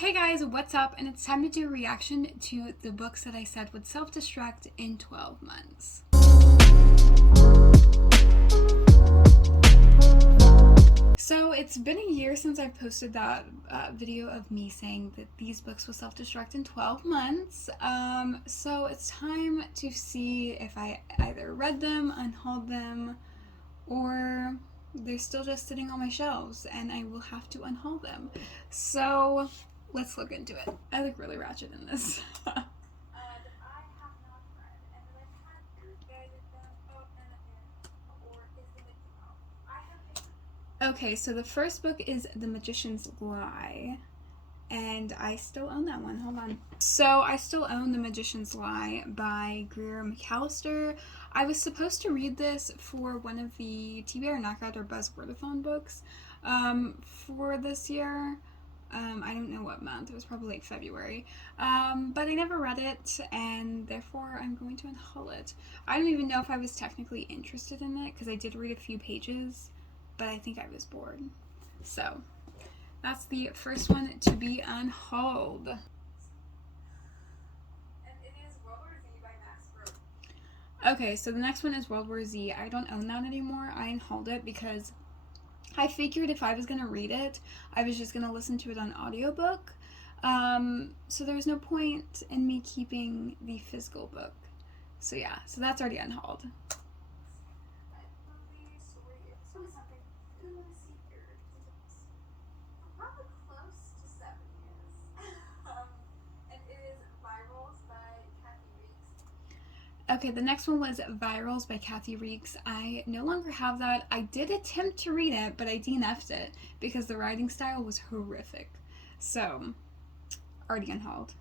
Hey guys, what's up? And it's time to do a reaction to the books that I said would self-destruct in 12 months. So it's been a year since I posted that video of me saying that these books will self-destruct in 12 months. So it's time to see if I either read them, unhauled them, or they're still just sitting on my shelves and I will have to unhaul them. So let's look into it. I look really ratchet in this. Okay, so the first book is The Magician's Lie, and I still own that one. Hold on. So I still own The Magician's Lie by Greer McAllister. I was supposed to read this for one of the TBR Knockout or Buzzwordathon books for this year. I don't know what month. It was probably like February. But I never read it, and therefore I'm going to unhaul it. I don't even know if I was technically interested in it, because I did read a few pages, but I think I was bored. So that's the first one to be unhauled. Okay, so the next one is World War Z. I don't own that anymore. I unhauled it because I figured if I was going to read it, I was just going to listen to it on audiobook. So there was no point in me keeping the physical book. So yeah, so that's already unhauled. Okay, the next one was Virals by Kathy Reeks. I no longer have that. I did attempt to read it, but I DNF'd it because the writing style was horrific. So, already unhauled.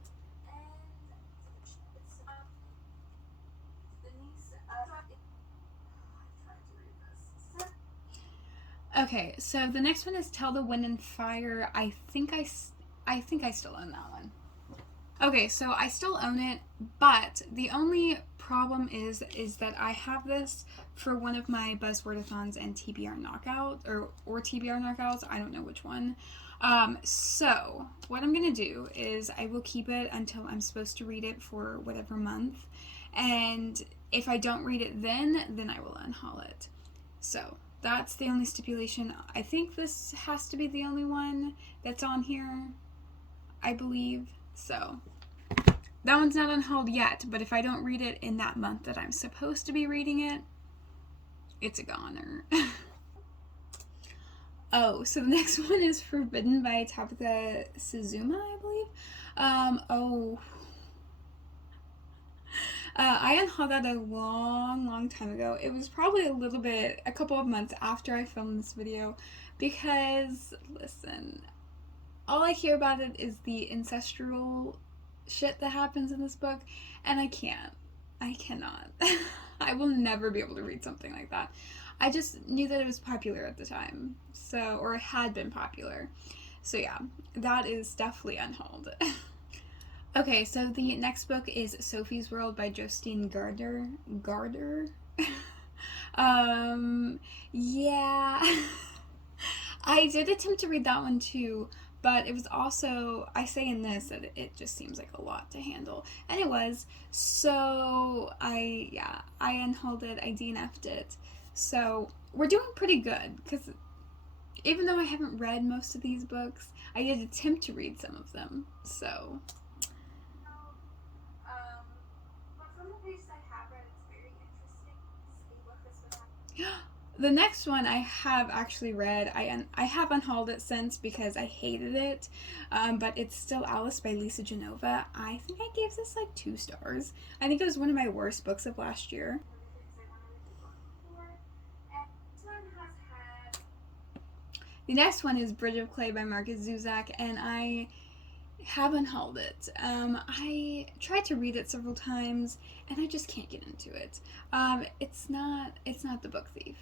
Okay, so the next one is Tell the Wind and Fire. I think I still own that one. Okay, so I still own it, but the only problem is that I have this for one of my Buzzwordathons and TBR Knockout or TBR Knockouts. I don't know which one. So what I'm gonna do is I will keep it until I'm supposed to read it for whatever month, and if I don't read it then I will unhaul it. So that's the only stipulation. I think this has to be the only one that's on here, I believe. So that one's not unhauled yet, but if I don't read it in that month that I'm supposed to be reading it, it's a goner. Oh, so the next one is Forbidden by Tabitha Suzuma, I believe. I unhauled that a long time ago. It was probably a couple of months after I filmed this video, because, listen, all I hear about it is the ancestral shit that happens in this book, and I cannot. I will never be able to read something like that. I just knew that it was popular at the time, or it had been popular. So yeah, that is definitely unhauled. Okay, so the next book is Sophie's World by Justine Gardner. Yeah. I did attempt to read that one too, but it was also, I say in this that it just seems like a lot to handle, and it was. So I unhauled it, I DNF'd it. So we're doing pretty good, because even though I haven't read most of these books, I did attempt to read some of them. So the next one I have actually read. I have unhauled it since because I hated it, but it's still Alice by Lisa Genova. I think I gave this like 2 stars. I think it was one of my worst books of last year. The next one is Bridge of Clay by Marcus Zuzak, and I have unhauled it. I tried to read it several times, and I just can't get into it. It's not The Book Thief.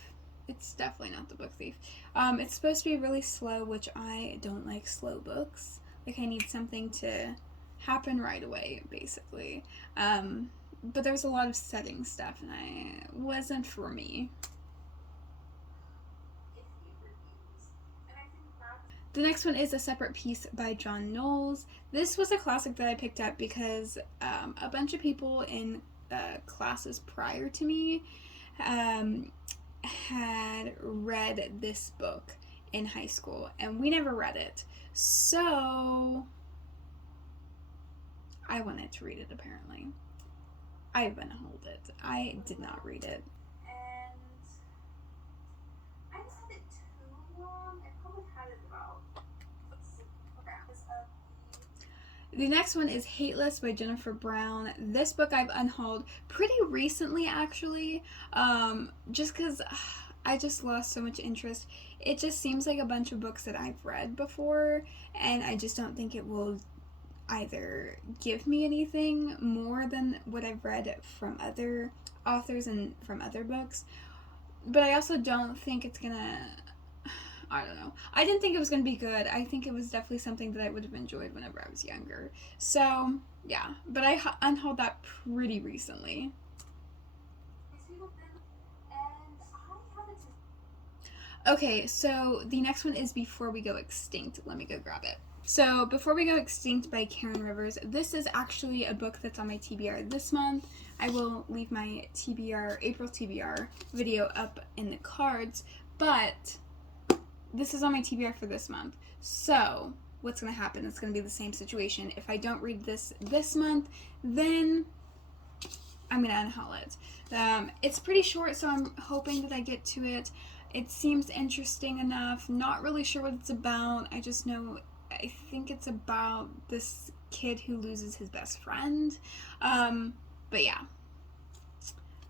It's definitely not The Book Thief. It's supposed to be really slow, which I don't like slow books. Like, I need something to happen right away, basically. But there's a lot of setting stuff, and it wasn't for me. The next one is A Separate Piece by John Knowles. This was a classic that I picked up because a bunch of people in classes prior to me had read this book in high school, and we never read it. So I wanted to read it, apparently. I've been hold it. I did not read it. And I just had it too long. I probably had it about, let's see, The next one is Hateless by Jennifer Brown. This book I've unhauled pretty recently, actually, just because I just lost so much interest. It just seems like a bunch of books that I've read before, and I just don't think it will either give me anything more than what I've read from other authors and from other books. But I also don't think it's gonna, I don't know. I didn't think it was gonna be good. I think it was definitely something that I would have enjoyed whenever I was younger. So, yeah. But I unhauled that pretty recently. Okay, so the next one is Before We Go Extinct. Let me go grab it. So, Before We Go Extinct by Karen Rivers. This is actually a book that's on my TBR this month. I will leave my TBR, April TBR video up in the cards, but this is on my TBR for this month. So, what's going to happen? It's going to be the same situation. If I don't read this month, then I'm going to unhaul it. It's pretty short, so I'm hoping that I get to it. It seems interesting enough. Not really sure what it's about. I just know, I think it's about this kid who loses his best friend. But yeah.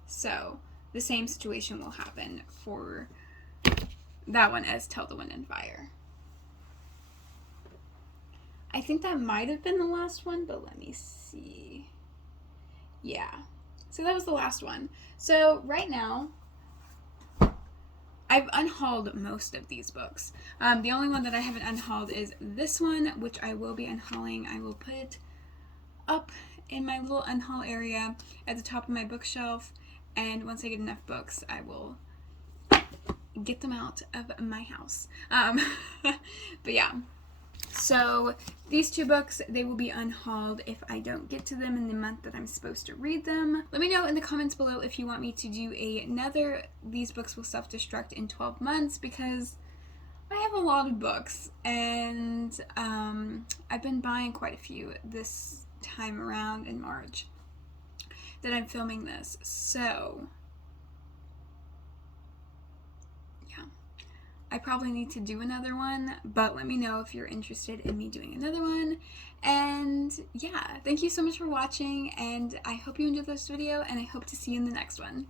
So, the same situation will happen for that one as Tell the Wind and Fire. I think that might have been the last one, but let me see. Yeah. So that was the last one. So right now, I've unhauled most of these books. The only one that I haven't unhauled is this one, which I will be unhauling. I will put it up in my little unhaul area at the top of my bookshelf, and once I get enough books, I will get them out of my house. But yeah. So these two books, they will be unhauled if I don't get to them in the month that I'm supposed to read them. Let me know in the comments below if you want me to do another These Books Will Self-Destruct in 12 months, because I have a lot of books, and I've been buying quite a few this time around in March that I'm filming this. So I probably need to do another one, but let me know if you're interested in me doing another one. And yeah, thank you so much for watching, and I hope you enjoyed this video, and I hope to see you in the next one.